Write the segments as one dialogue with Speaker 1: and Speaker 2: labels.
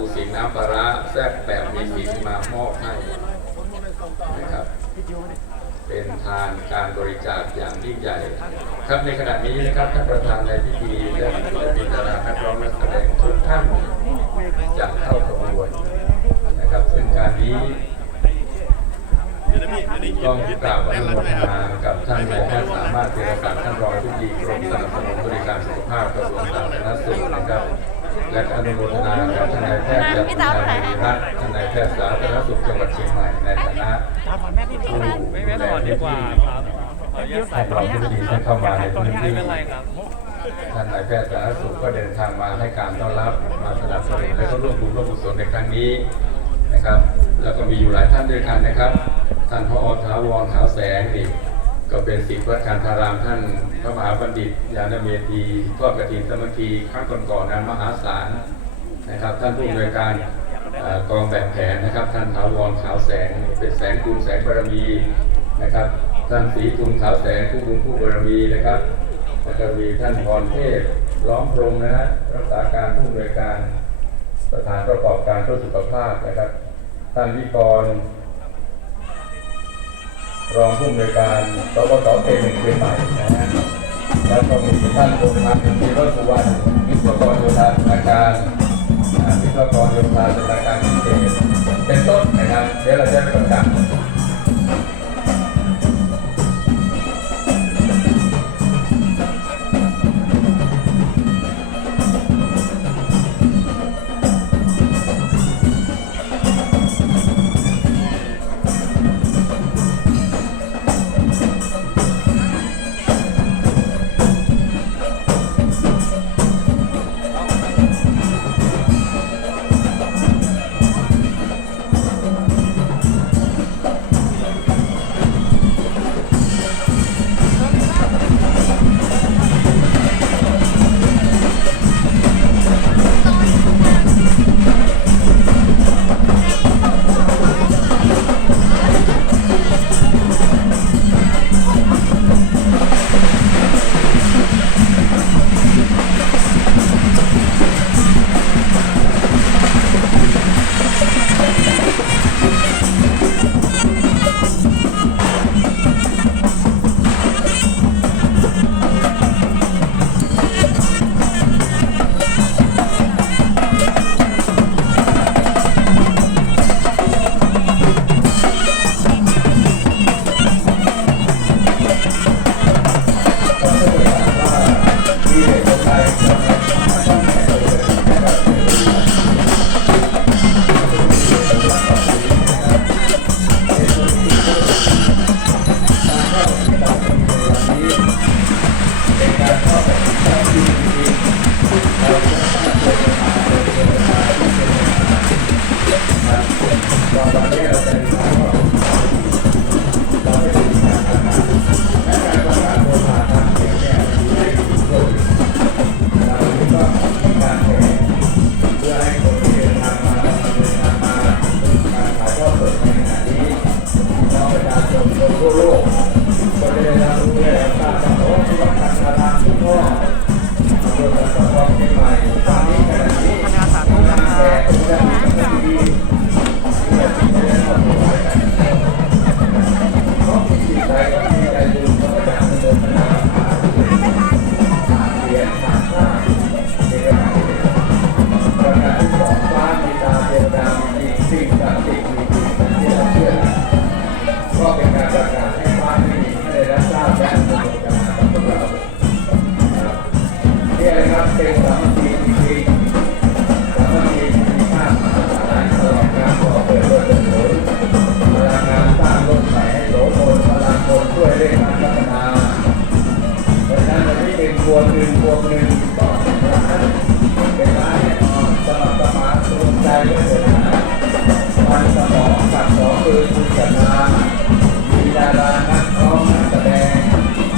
Speaker 1: ูสิงน้ำปลาร้าแซ่บแบบมีสินมามอบให้นะครับ เป็นทานการบริจาคอย่างยิ่งใหญ่ ครับในขณะนี้นะครับท่านประธานในพิธีและศิลปินดารานักร้องนักแสดงทุกท่านจะเข้าขบวนนะครับ ซึ่งการนี้ต้องกราบอนุโมทนากับท่านนายแพทย์สามารถเจรศักดิ์ท่านรองผู้ดีกรมสนับสนุนบริการสุขภาพกระทรวงสาธารณสุขนะครับ และอนุโมทนากับท่านนายแพทย์จักรพันธ์รัตน์ท่านนายแพทย์สาธารณสุขจังหวัดเชียงใหม่ในฐานะผู้
Speaker 2: ไม่ไม่ถอดดีกว่า
Speaker 1: ที่
Speaker 2: ครับขออนุญาตใส่
Speaker 1: ท่านรองผู้ดีท่านเข้ามาในพื้นที่ท่านนายแพทย์สาธารณสุขก็เดินทางมาให้การต้อนรับมาสนับสนุนและก็ร่วมบุญร่วมกุศลในครั้งนี้นะครับ แล้วก็มีอยู่หลายท่านด้วยกันนะครับ ท่านพอถาวรขาวแสงนี่ก็ ก็เป็นศิษย์วัดการทารามท่านพระมหาบัณฑิตยานเมธีทอดกฐินสมัคคีครั้งก่อนๆนั้นมหาศาลนะครับ ท่านผู้อำนวยการกองแบบแผนนะครับ ท่านถาวรขาวแสงเป็นแสงคุณแสงบารมีนะครับ ท่านศรีทุนขาวแสงผู้บุญผู้บารมีนะครับแล้วก็มีท่านพรเทพล้อมพรมนะฮะรักษาการผู้อำนวยการประธานประกอบการเพื่อสุขภาพนะครับ ท่านวิกร รองผู้อำนวยการสปสเขตหนึ่งเชียงใหม่นะฮะแล้วก็มีท่านพงษ์พันธ์มีรสุวรรณวิศวกรโยธาธนาการวิศวกรโยธาธนาการพิเศษเป็นต้นนะครับเดี๋ยวเราจะประกาศ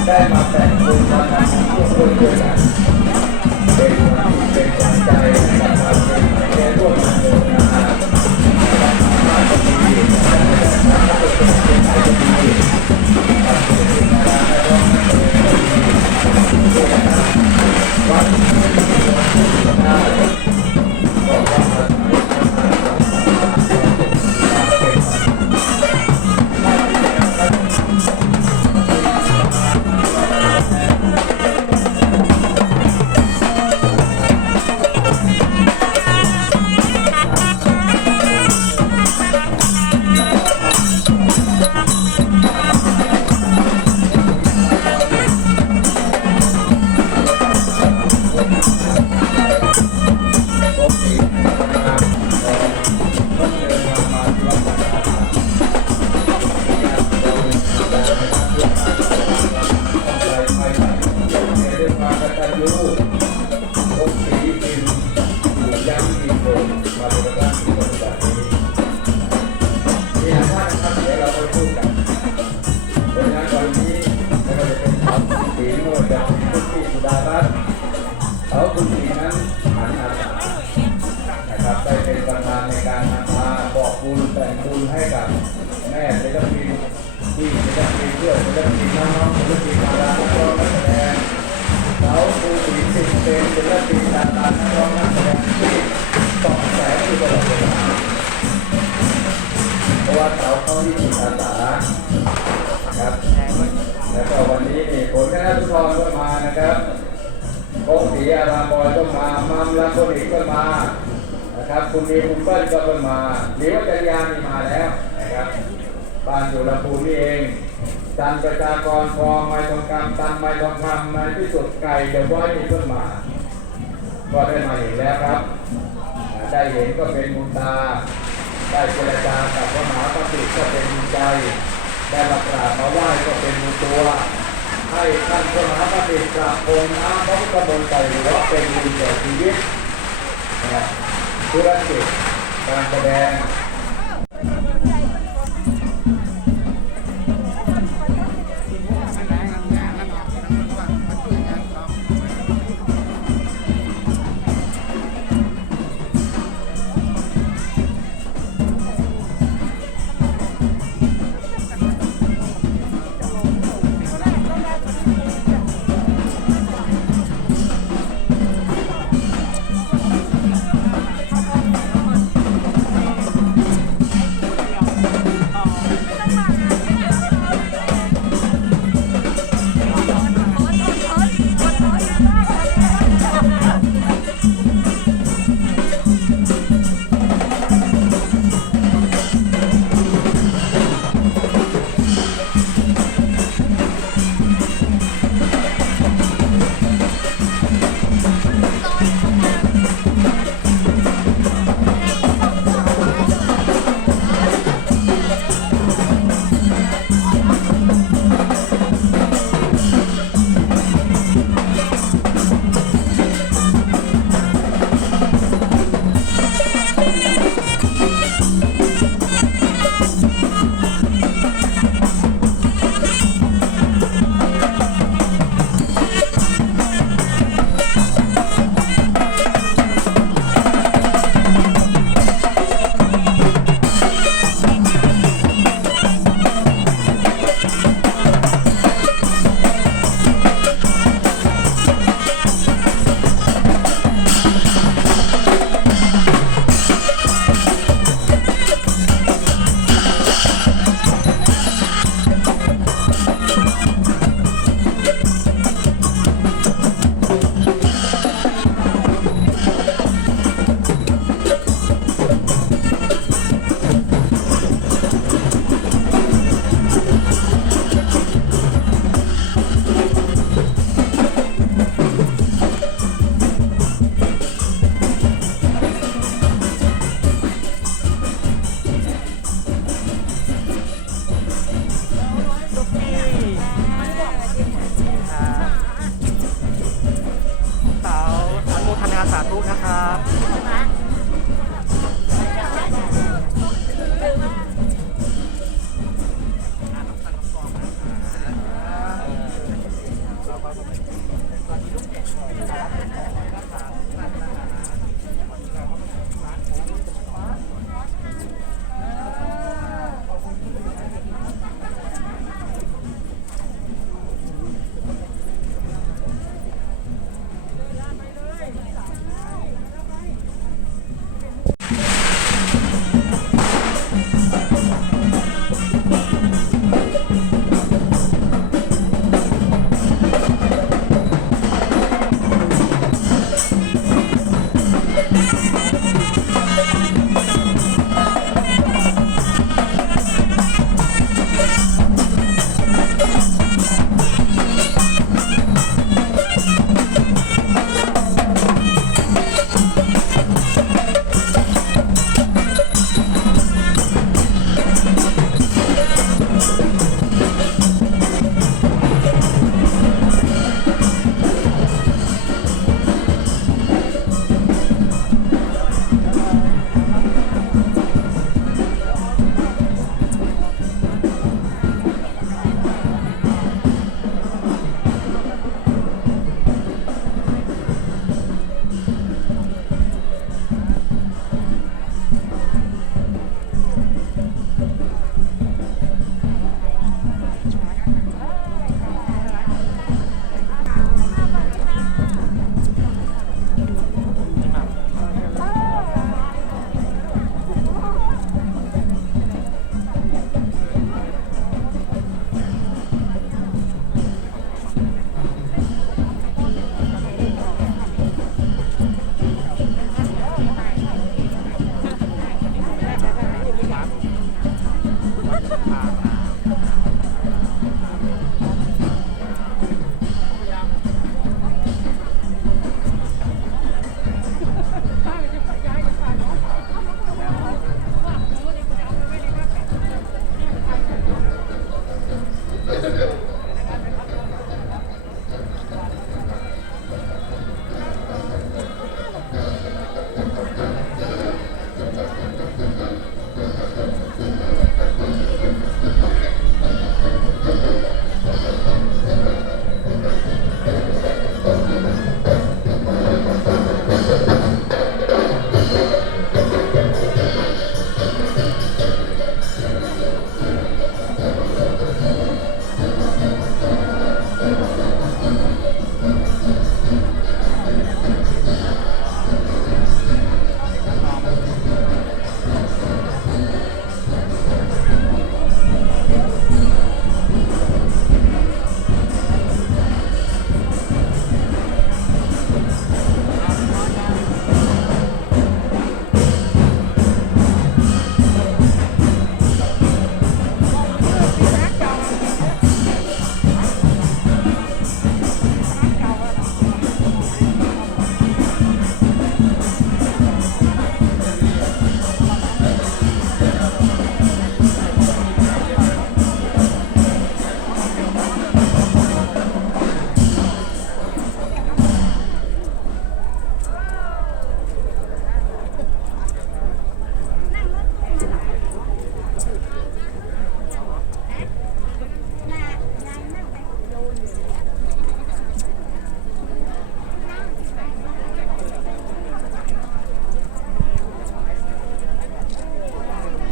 Speaker 1: ได้มาแต่งคุณมาทำร่วมด้วยช่วยกันเป็นานะครับคุณมีคุณเปิ้ลก็เพิ่งมาหรือว่าจัญญามีมาแล้วนะครับบ้านอยู่ลำพูนนี่เอง จันประชากรฟองไม้ทองคำตันไม้ทองคำในที่สุดไก่เดอะบอยนี่เพิ่งมา ก็ได้มาเห็นแล้วครับ ได้เห็นก็เป็นบุญตา ได้เจรจากับพระมหากษัตริก็เป็นบุญใจ ได้มากราบมาไหว้ก็เป็นบุญตัว ให้ท่านพระมหากษัตริกราบองค์น้ำพระพุทธมนต์ใจหรือว่าเป็นบุญแก่ชีวิตนะธุรกิจการแสดง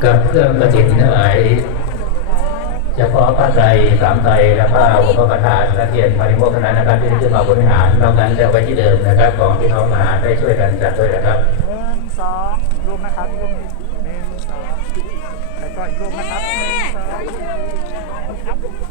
Speaker 3: กับเครื่องกระถิ่นทั้งหลายเฉพาะผ้าไตรสามไตรและผ้าอุปประทานและเทียนปริโมทนานะครับที่ได้ขึ้นมาบริหารนอกนั้นจะไว้ที่เดิมนะครับของพี่น้องมหาได้ช่วยกันจัดด้วยนะครับ
Speaker 2: หนึ่งสองรูปนะครับอีกรูปหนึ่งหนึ่งสองแล้วก็อีกรูปนะครับหนึ่งสอง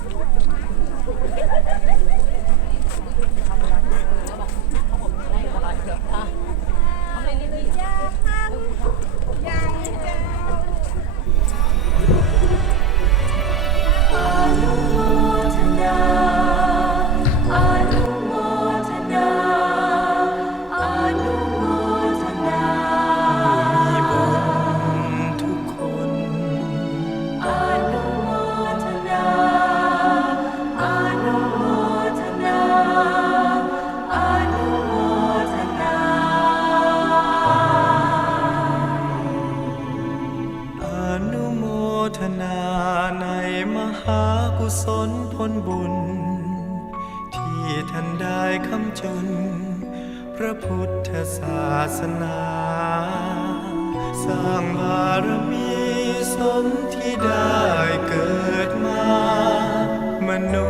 Speaker 4: ศาสนา สร้างบารมีสมที่ได้เกิดมามนุษย์